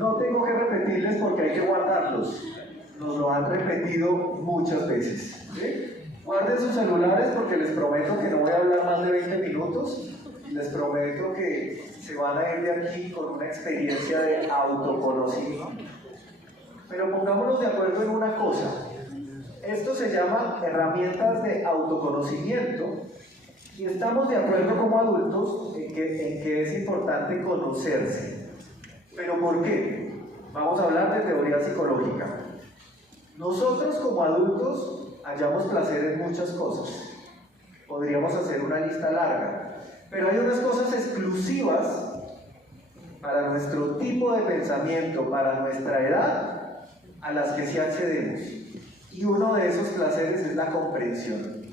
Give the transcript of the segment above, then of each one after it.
No tengo que repetirles porque hay que guardarlos. Nos lo han repetido muchas veces. ¿Sí? Guarden sus celulares porque les prometo que no voy a hablar más de 20 minutos. Les prometo que se van a ir de aquí con una experiencia de autoconocimiento. Pero pongámonos de acuerdo en una cosa. Esto se llama herramientas de autoconocimiento y estamos de acuerdo como adultos en que es importante conocerse. ¿Pero por qué? Vamos a hablar de teoría psicológica. Nosotros como adultos hallamos placer en muchas cosas. Podríamos hacer una lista larga, pero hay unas cosas exclusivas para nuestro tipo de pensamiento, para nuestra edad, a las que sí accedemos. Y uno de esos placeres es la comprensión.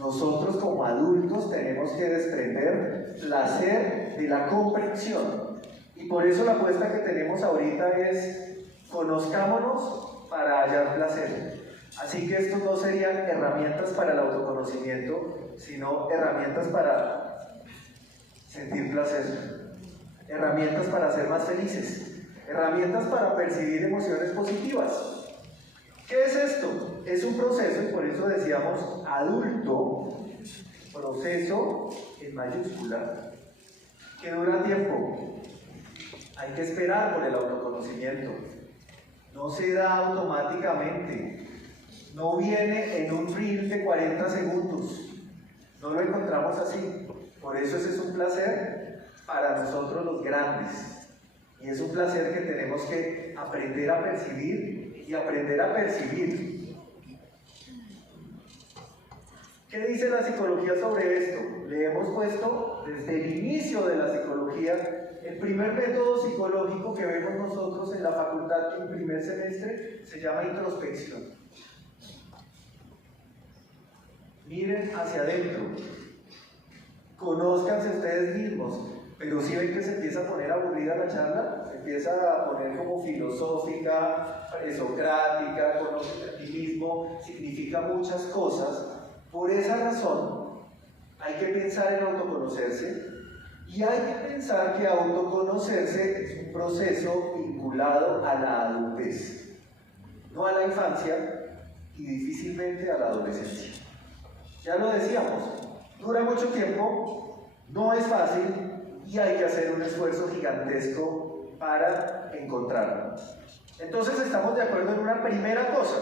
Nosotros como adultos tenemos que desprender placer de la comprensión. Y por eso la apuesta que tenemos ahorita es conozcámonos para hallar placer. Así que estos no serían herramientas para el autoconocimiento, sino herramientas para sentir placer, herramientas para ser más felices, herramientas para percibir emociones positivas. ¿Qué es esto? Es un proceso, y por eso decíamos adulto, proceso en mayúscula, que dura tiempo. Hay que esperar por el autoconocimiento. No se da automáticamente. No viene en un reel de 40 segundos. No lo encontramos así. Por eso ese es un placer para nosotros los grandes. Y es un placer que tenemos que aprender a percibir y aprender a percibir. ¿Qué dice la psicología sobre esto? Le hemos puesto desde el inicio de la psicología el primer método psicológico que vemos nosotros en la facultad en primer semestre, se llama introspección. Miren hacia adentro, conózcanse ustedes mismos, pero si ven que se empieza a poner aburrida la charla, se empieza a poner como filosófica, presocrática, conócete a ti mismo, significa muchas cosas. Por esa razón, hay que pensar en autoconocerse y hay que pensar que autoconocerse es un proceso vinculado a la adultez, no a la infancia y difícilmente a la adolescencia. Ya lo decíamos, dura mucho tiempo, no es fácil y hay que hacer un esfuerzo gigantesco para encontrarlo. Entonces estamos de acuerdo en una primera cosa,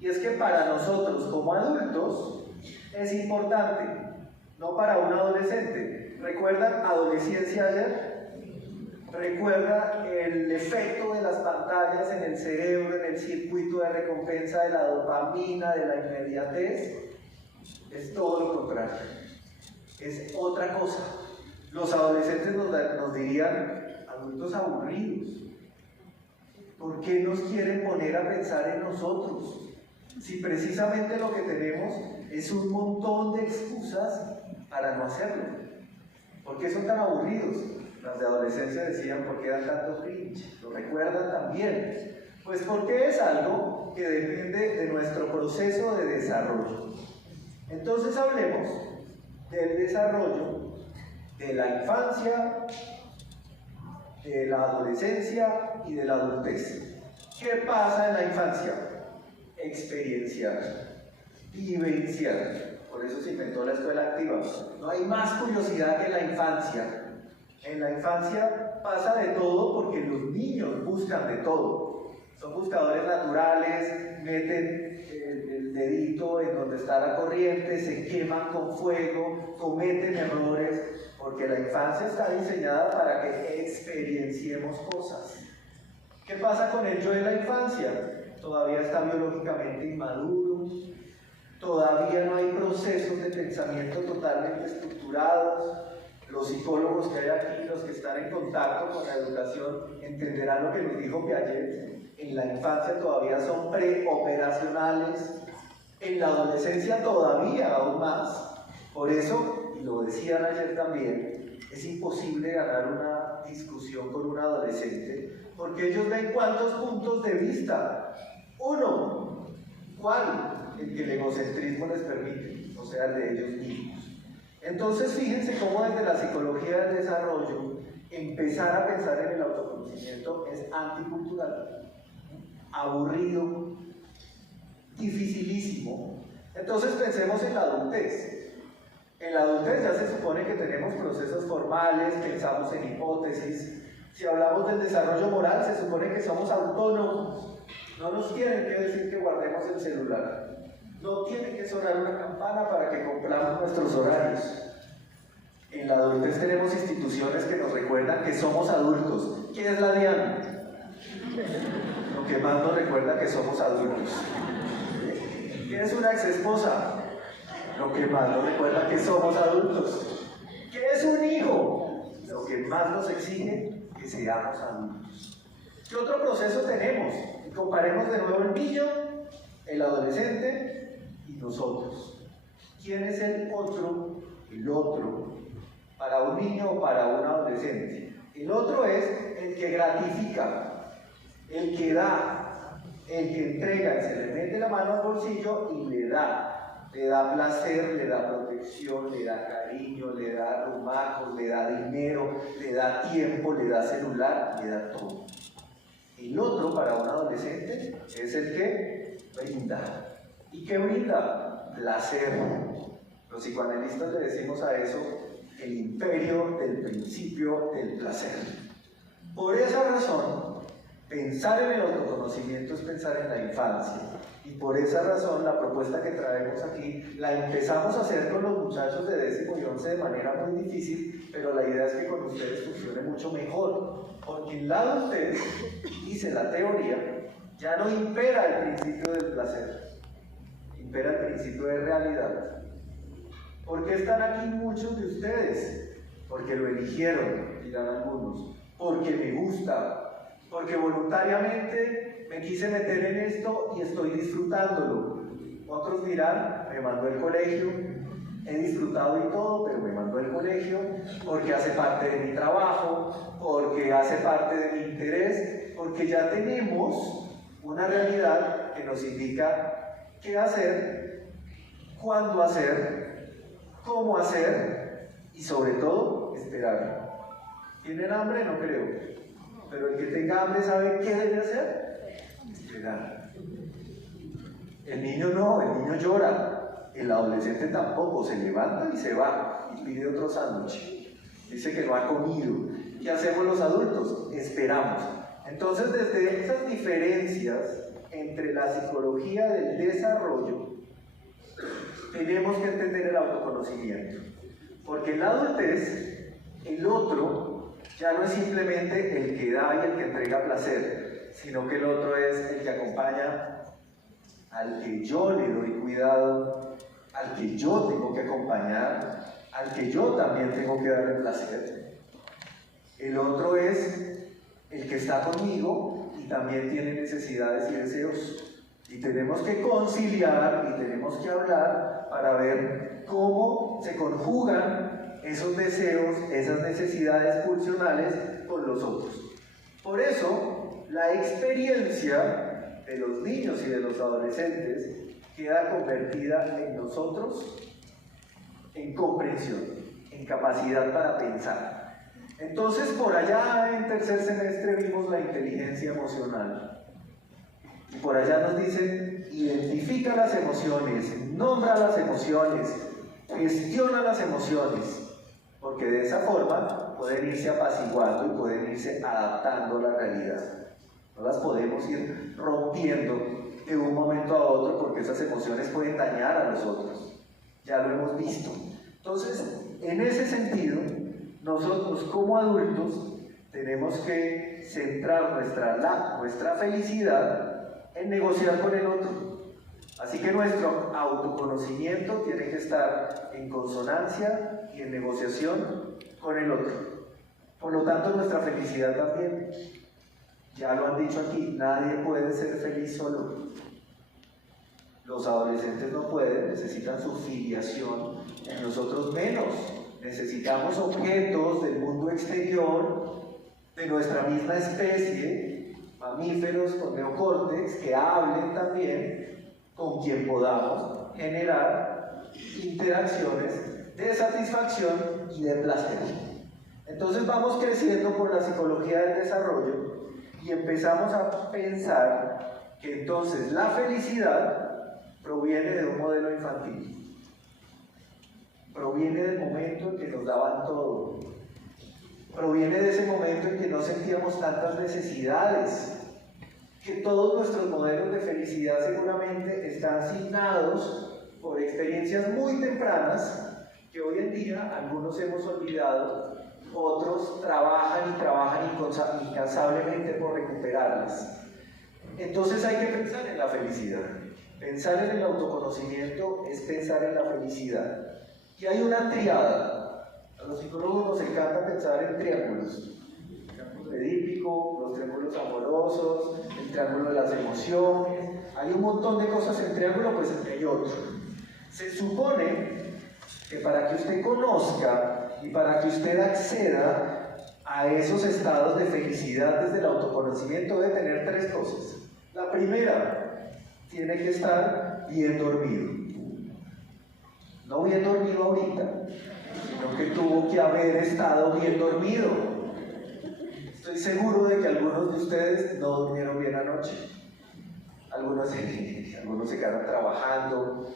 y es que para nosotros como adultos es importante, no para un adolescente. ¿Recuerdan adolescencia ayer? ¿Recuerda el efecto de las pantallas en el cerebro, en el circuito de recompensa de la dopamina, de la inmediatez? Es todo lo contrario, es otra cosa. Los adolescentes nos dirían, adultos aburridos, ¿por qué nos quieren poner a pensar en nosotros? Si precisamente lo que tenemos es un montón de excusas para no hacerlo. ¿Por qué son tan aburridos? Las de adolescencia decían, ¿por qué dan tanto cringe? ¿Lo recuerdan también? Pues porque es algo que depende de nuestro proceso de desarrollo. Entonces hablemos del desarrollo de la infancia, de la adolescencia y de la adultez. ¿Qué pasa en la infancia? Experienciar, vivenciar. Por eso se inventó la escuela activa. No hay más curiosidad que la infancia. En la infancia pasa de todo porque los niños buscan de todo. Son buscadores naturales, meten el dedito en donde está la corriente, se queman con fuego, cometen errores, porque la infancia está diseñada para que experienciemos cosas. ¿Qué pasa con el yo en la infancia? Todavía está biológicamente inmaduro, todavía no hay procesos de pensamiento totalmente estructurados. Los psicólogos que hay aquí, los que están en contacto con la educación, entenderán lo que nos dijo Piaget. En la infancia todavía son preoperacionales, en la adolescencia todavía aún más. Por eso, y lo decían ayer también, es imposible ganar una discusión con un adolescente, porque ellos ven cuántos puntos de vista. Uno, ¿cuál? El que el egocentrismo les permite, o sea, el de ellos mismos. Entonces fíjense cómo desde la psicología del desarrollo empezar a pensar en el autoconocimiento es anticultural, aburrido, dificilísimo. Entonces pensemos en la adultez. En la adultez ya se supone que tenemos procesos formales, pensamos en hipótesis. Si hablamos del desarrollo moral, se supone que somos autónomos. No nos tienen que decir que guardemos el celular. No tiene que sonar una campana para que cumplamos nuestros horarios. En la adultez tenemos instituciones que nos recuerdan que somos adultos. ¿Quién es la Diana? Lo que más nos recuerda que somos adultos. ¿Quién es una exesposa? Lo que más nos recuerda que somos adultos. ¿Qué es un hijo? Lo que más nos exige que seamos adultos. ¿Qué otro proceso tenemos? Y comparemos de nuevo el niño, el adolescente y nosotros. ¿Quién es el otro? El otro, para un niño o para un adolescente. El otro es el que gratifica, el que da, el que entrega, y se le mete la mano al bolsillo y le da placer, le da protección, le da cariño, le da rumacos, le da dinero, le da tiempo, le da celular, le da todo. El otro, para un adolescente, es el que brinda. ¿Y qué brinda? Placer. Los psicoanalistas le decimos a eso el imperio del principio del placer. Por esa razón, pensar en el autoconocimiento es pensar en la infancia. Y por esa razón, la propuesta que traemos aquí la empezamos a hacer con los muchachos de 10º y 11 de manera muy difícil, pero la idea es que con ustedes funcione mucho mejor. Porque en la adultez, dice la teoría, ya no impera el principio del placer, impera el principio de realidad. ¿Por qué están aquí muchos de ustedes? Porque lo eligieron, dirán algunos. Porque me gusta. Porque voluntariamente me quise meter en esto y estoy disfrutándolo. Otros dirán, me mandó el colegio, he disfrutado y todo, pero me mandó el colegio porque hace parte de mi trabajo, porque hace parte de mi interés, porque ya tenemos una realidad que nos indica qué hacer, cuándo hacer, cómo hacer y sobre todo esperar. ¿Tienen hambre? No creo. Pero el que tenga hambre sabe qué debe hacer. Esperar. El niño no, el niño llora. El adolescente tampoco, se levanta y se va y pide otro sándwich. Dice que no ha comido. ¿Qué hacemos los adultos? Esperamos. Entonces, desde esas diferencias entre la psicología del desarrollo, tenemos que entender el autoconocimiento. Porque en la adultez, el otro ya no es simplemente el que da y el que entrega placer, sino que el otro es el que acompaña al que yo le doy cuidado, al que yo tengo que acompañar, al que yo también tengo que darle placer. El otro es el que está conmigo y también tiene necesidades y deseos. Y tenemos que conciliar y tenemos que hablar para ver cómo se conjugan esos deseos, esas necesidades pulsionales con los otros. Por eso, la experiencia de los niños y de los adolescentes queda convertida en nosotros en comprensión, en capacidad para pensar. Entonces, por allá en tercer semestre vimos la inteligencia emocional. Y por allá nos dicen, identifica las emociones, nombra las emociones, gestiona las emociones, porque de esa forma pueden irse apaciguando y pueden irse adaptando a la realidad. No las podemos ir rompiendo de un momento a otro porque esas emociones pueden dañar a los otros. Ya lo hemos visto. Entonces, en ese sentido, nosotros como adultos tenemos que centrar nuestra felicidad en negociar con el otro. Así que nuestro autoconocimiento tiene que estar en consonancia y en negociación con el otro. Por lo tanto, nuestra felicidad también. Ya lo han dicho aquí, nadie puede ser feliz solo. Los adolescentes no pueden, necesitan su filiación, y nosotros menos. Necesitamos objetos del mundo exterior, de nuestra misma especie, mamíferos con neocórtex, que hablen también, con quien podamos generar interacciones de satisfacción y de placer. Entonces vamos creciendo por la psicología del desarrollo y empezamos a pensar que entonces la felicidad proviene de un modelo infantil, proviene del momento en que nos daban todo, proviene de ese momento en que no sentíamos tantas necesidades, que todos nuestros modelos de felicidad seguramente están asignados por experiencias muy tempranas que hoy en día algunos hemos olvidado, otros trabajan y trabajan incansablemente por recuperarlas. Entonces hay que pensar en la felicidad. Pensar en el autoconocimiento es pensar en la felicidad. Y hay una triada. A los psicólogos nos encanta pensar en triángulos. El triángulo edípico, los triángulos amorosos, el triángulo de las emociones. Hay un montón de cosas en triángulo, pues hay otro. Se supone que para que usted conozca y para que usted acceda a esos estados de felicidad desde el autoconocimiento debe tener tres cosas. La primera, tiene que estar bien dormido. No bien dormido ahorita, sino que tuvo que haber estado bien dormido. Estoy seguro de que algunos de ustedes no durmieron bien anoche. Algunos se quedaron trabajando.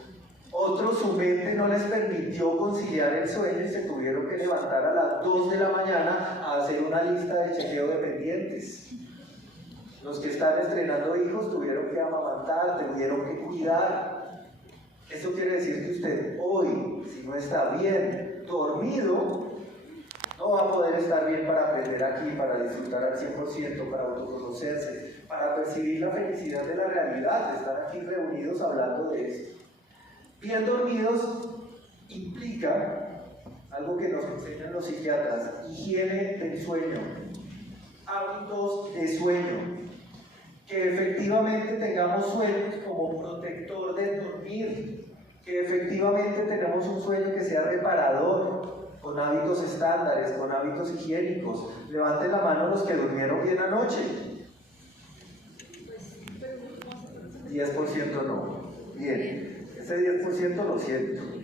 Otros, su mente no les permitió conciliar el sueño y se tuvieron que levantar a las 2 de la mañana a hacer una lista de chequeo de pendientes. Los que están estrenando hijos tuvieron que amamantar, tuvieron que cuidar. Esto quiere decir que usted hoy, si no está bien dormido, no va a poder estar bien para aprender aquí, para disfrutar al 100%, para autoconocerse, para percibir la felicidad de la realidad, de estar aquí reunidos hablando de esto. Bien dormidos implica algo que nos enseñan los psiquiatras: higiene del sueño, hábitos de sueño, que efectivamente tengamos sueños como protector del dormir, que efectivamente tenemos un sueño que sea reparador, con hábitos estándares, con hábitos higiénicos. Levanten la mano los que durmieron bien anoche. 10% no. Bien. Ese 10% lo siento.